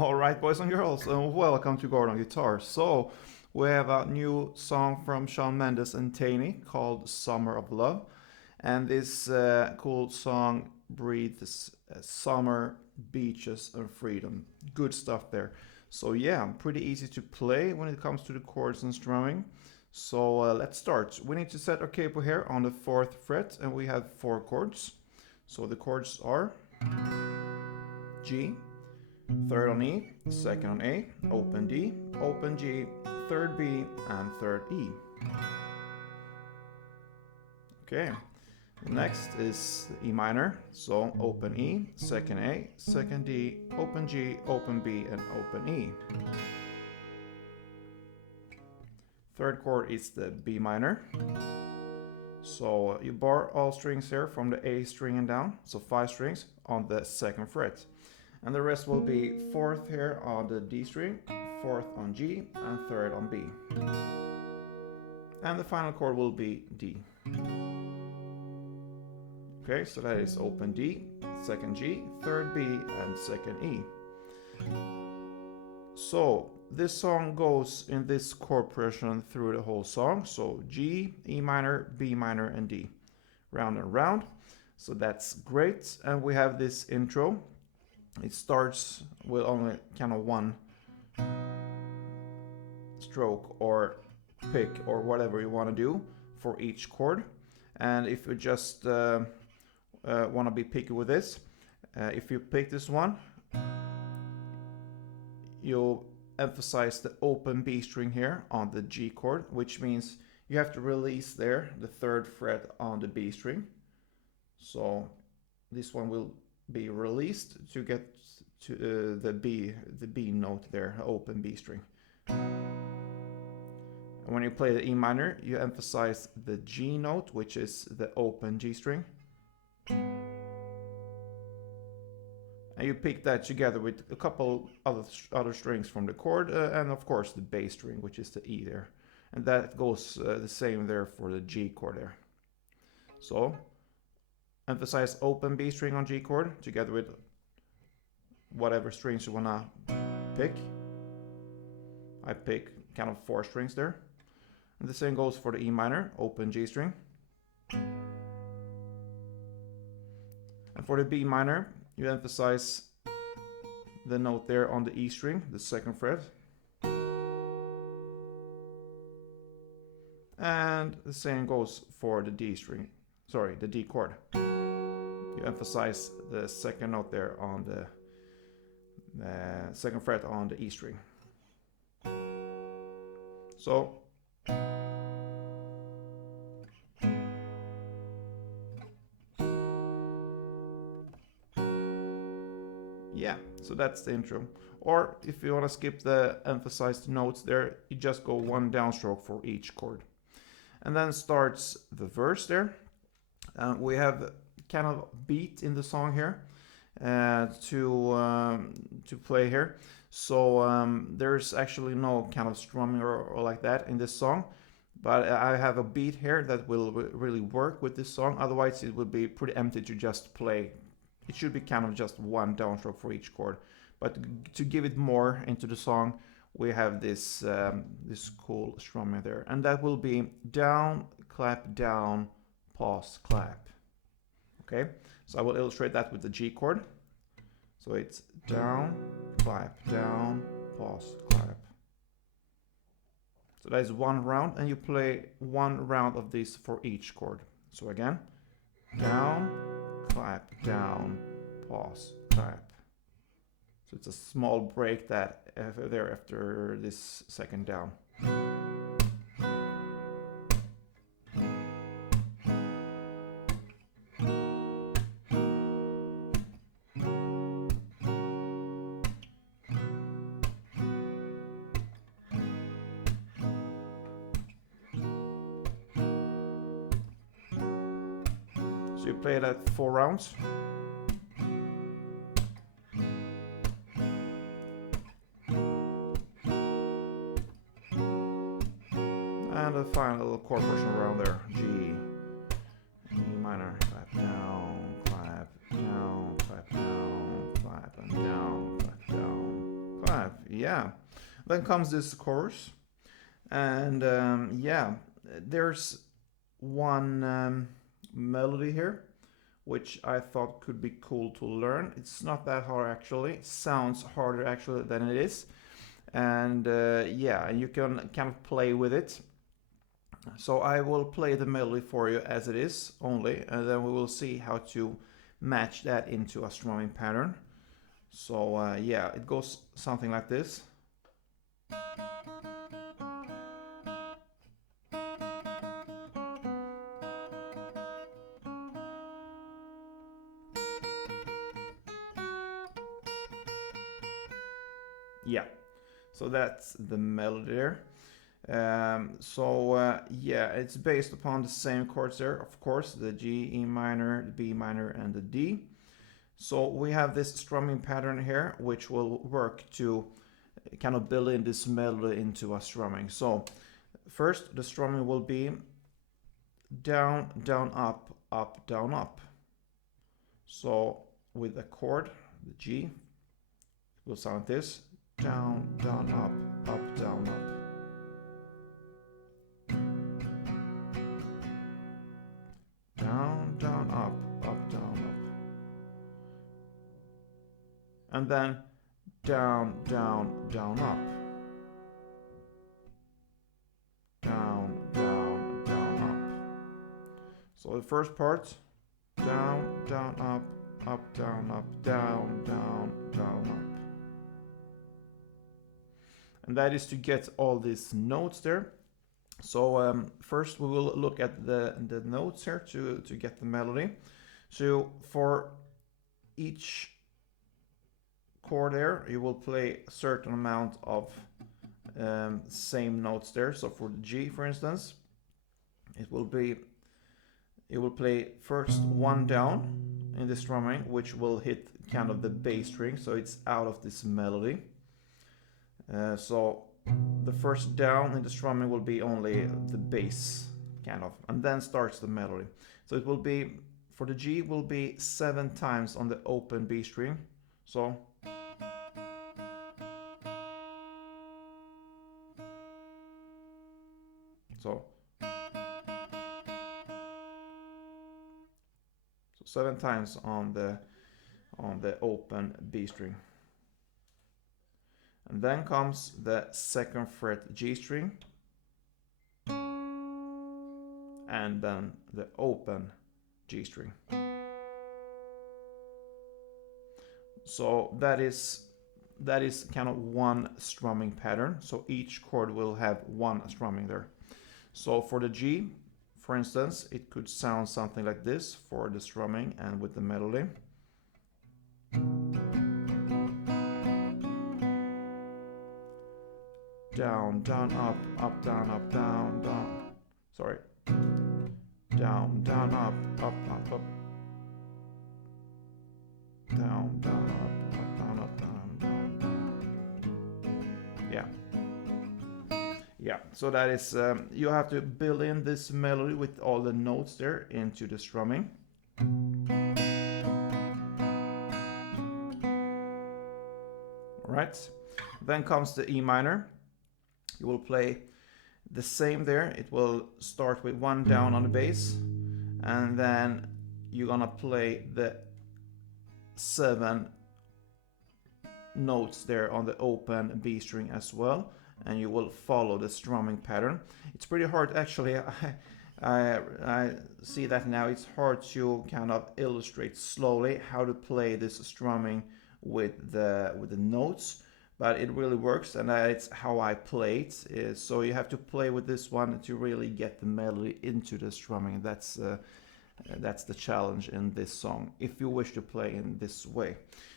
Alright, boys and girls, and welcome to Gordon Guitar. So, we have a new song from SHAWN Mendes and Tainny called Summer of Love. And this cool song breathes summer, beaches, and freedom. Good stuff there. So, yeah, pretty easy to play when it comes to the chords and strumming. So, let's start. We need to set our capo here on the 4th fret, and we have 4 chords. So, the chords are G, 3rd on E, 2nd on A, open D, open G, 3rd B, and 3rd E. Okay, next is E minor, so open E, 2nd A, 2nd D, open G, open B, and open E. 3rd chord is the B minor. So you bar all strings here from the A string and down, so 5 strings on the 2nd fret. And the rest will be 4th here on the D string, 4th on G, and 3rd on B. And the final chord will be D. Okay, so that is open D, 2nd G, 3rd B, and 2nd E. So this song goes in this chord progression through the whole song. So G, E minor, B minor, and D. Round and round. So that's great. And we have this intro. It starts with only kind of one stroke or pick or whatever you want to do for each chord. And if you just want to be picky with this, if you pick this one, you'll emphasize the open B string here on the G chord, which means you have to release there the 3rd fret on the B string. So this one will be released to get to the B note there, open B string. And when you play the E minor, you emphasize the G note, which is the open G string. And you pick that together with a couple other strings from the chord, and of course the bass string, which is the E there. And that goes the same there for the G chord there. So emphasize open B string on G chord together with whatever strings you wanna pick. I pick kind of 4 strings there. And the same goes for the E minor, open G string. And for the B minor, you emphasize the note there on the E string, the 2nd fret. And the same goes for the D string, the D chord. You emphasize the 2nd note there on the 2nd fret on the E string. So yeah, so that's the intro. Or if you want to skip the emphasized notes there, you just go 1 downstroke for each chord. And then starts the verse there. We have kind of beat in the song here to play here. So there's actually no kind of strumming or like that in this song. But I have a beat here that will really work with this song. Otherwise it would be pretty empty to just play. It should be kind of just 1 downstroke for each chord. But to give it more into the song, we have this cool strumming there. And that will be down, down, pause, clap. Okay, so I will illustrate that with the G chord. So it's down, pause, clap. So that is 1 round, and you play 1 round of this for each chord. So again, down, down, pause, clap. So it's a small break that there after this 2nd down. So you play that 4 rounds. And a final little chord portion around there. G, E minor, clap down, clap down, clap down, clap and down, clap down. Yeah. Then comes this chorus, and yeah, there's one melody here which I thought could be cool to learn. It's not that hard actually. It sounds harder actually than it is, and yeah, you can kind of play with it. So I will play the melody for you as it is only, and then we will see how to match that into a strumming pattern. So yeah, it goes something like this. Yeah, so that's the melody there. Yeah, it's based upon the same chords there, of course, the G, E minor, the B minor, and the D. So we have this strumming pattern here, which will work to kind of build in this melody into a strumming. So first, the strumming will be down, down, up, up, down, up. So with a chord, the G, it will sound like this: down, down, up, down, up. Down, down, up, down, up. And then down, down, down, up. Down, down, down, up. So the first part, down, down, up, down, down, down, up. And that is to get all these notes there. So first we will look at the notes here to get the melody. So for each chord there, you will play a certain amount of same notes there. So for the G, for instance, it will play first one down in the strumming, which will hit kind of the bass string, so it's out of this melody. So the first down in the strumming will be only the bass, kind of, and then starts the melody. So it will be, for the G, will be 7 times on the open B string. So so 7 times on the open B string. And then comes the 2nd fret G string, and then the open G string. So that is kind of one strumming pattern. So each chord will have one strumming there. So for the G, for instance, it could sound something like this for the strumming and with the melody. Down, down, up, down, down. Sorry. Down, down, up, up. Down, down, up, down. Yeah. Yeah, so that is, you have to build in this melody with all the notes there into the strumming. All right. Then comes the E minor. You will play the same there. It will start with one down on the bass, and then you're gonna play the 7 notes there on the open B string as well, and you will follow the strumming pattern. It's pretty hard actually. I see that now. It's hard to kind of illustrate slowly how to play this strumming with the notes, but it really works, and it's how I play it. So you have to play with this one to really get the melody into the strumming. That's the challenge in this song, if you wish to play in this way.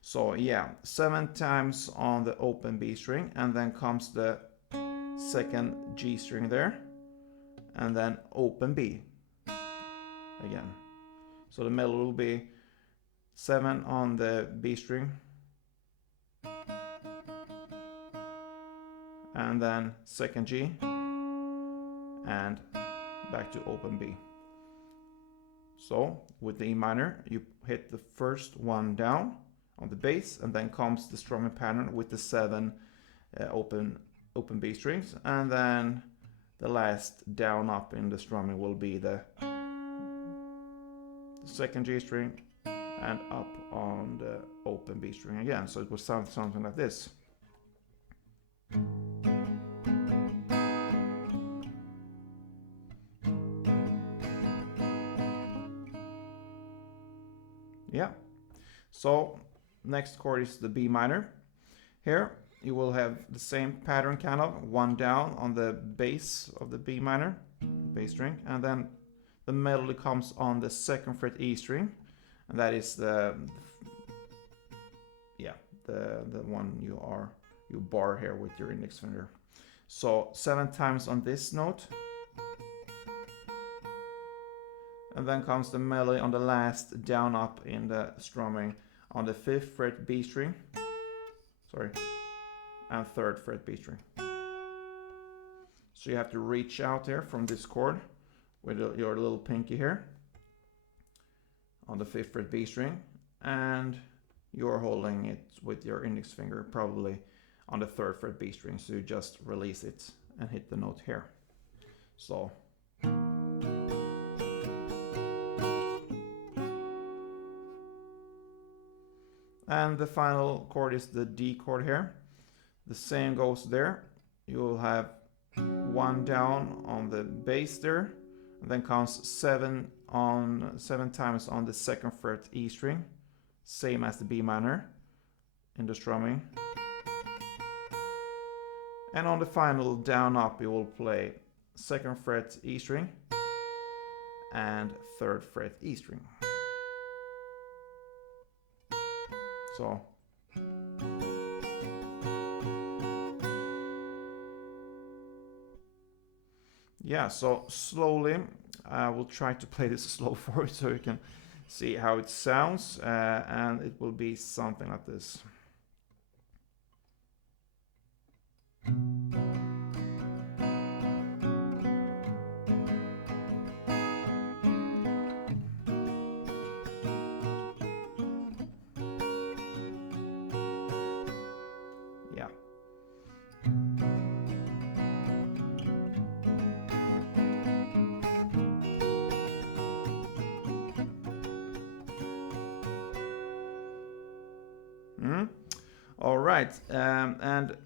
So yeah, 7 times on the open B string, and then comes the 2nd G string there, and then open B again. So the melody will be 7 on the B string, and then 2nd G, and back to open B. So with the E minor, you hit the first one down on the bass, and then comes the strumming pattern with the 7 open B strings, and then the last down up in the strumming will be the second G string and up on the open B string again. So it will sound something like this. Yeah. So next chord is the B minor. Here you will have the same pattern, kind of one down on the bass of the B minor bass string, and then the melody comes on the second fret E string, and that is the one you bar here with your index finger. So 7 times on this note, and then comes the melody on the last down up in the strumming on the 5th fret B string, and 3rd fret B string. So you have to reach out there from this chord with your little pinky here on the 5th fret B string, and you're holding it with your index finger probably on the 3rd fret B string, so you just release it and hit the note here. So and the final chord is the D chord here. The same goes there. You'll have 1 down on the bass there, and then comes 7 times on the 2nd fret E string, same as the B minor in the strumming. And on the final down up you will play 2nd fret E string and 3rd fret E string. So yeah, so slowly I will try to play this slow for you so you can see how it sounds, and it will be something like this. Yeah. All right, and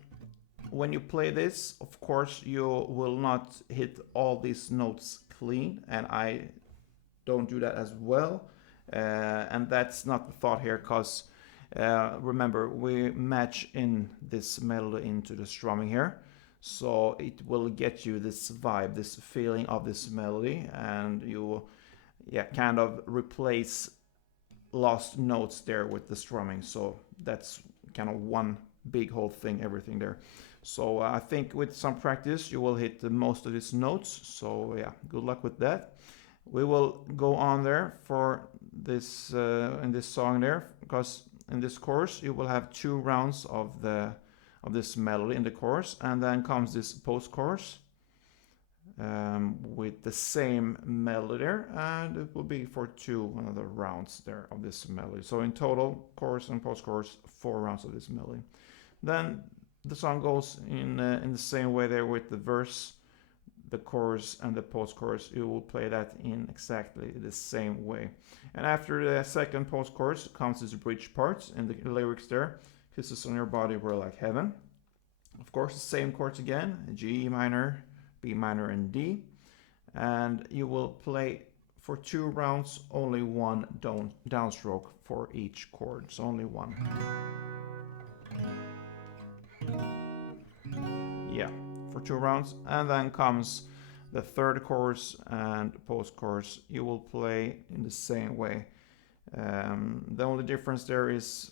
when you play this, of course, you will not hit all these notes clean, and I don't do that as well. And that's not the thought here, because remember, we match in this melody into the strumming here. So it will get you this vibe, this feeling of this melody, and you kind of replace lost notes there with the strumming. So that's kind of one big whole thing, everything there. So I think with some practice you will hit most of these notes. So yeah, good luck with that. We will go on there for this in this song there, because in this chorus you will have 2 rounds of this melody in the chorus, and then comes this post-chorus with the same melody there, and it will be for 2 another rounds there of this melody. So in total, chorus and post-chorus, 4 rounds of this melody. Then the song goes in the same way there with the verse, the chorus, and the post-chorus. You will play that in exactly the same way. And after the second post-chorus comes this bridge part, and the lyrics there: kisses on your body were like heaven. Of course, the same chords again: G minor, B minor, and D. And you will play for 2 rounds only 1 downstroke for each chord, so only 1. Yeah, for 2 rounds. And then comes the third chorus and post-chorus. You will play in the same way. The only difference there is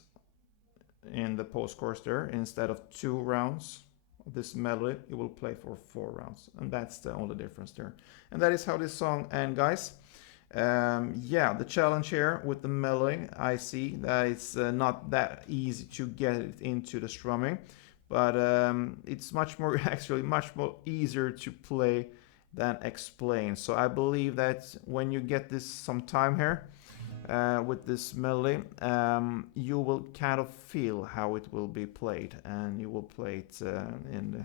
in the post-chorus there, instead of 2 rounds of this melody, you will play for 4 rounds, and that's the only difference there. And that is how this song ends, guys. Yeah, the challenge here with the melody, I see that it's not that easy to get it into the strumming, but it's much more easier to play than explain. So I believe that when you get this some time here, with this melody, you will kind of feel how it will be played, and you will play it in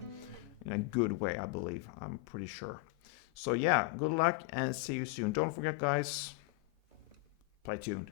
a good way, I believe. I'm pretty sure. So yeah, good luck and see you soon. Don't forget, guys, play tuned.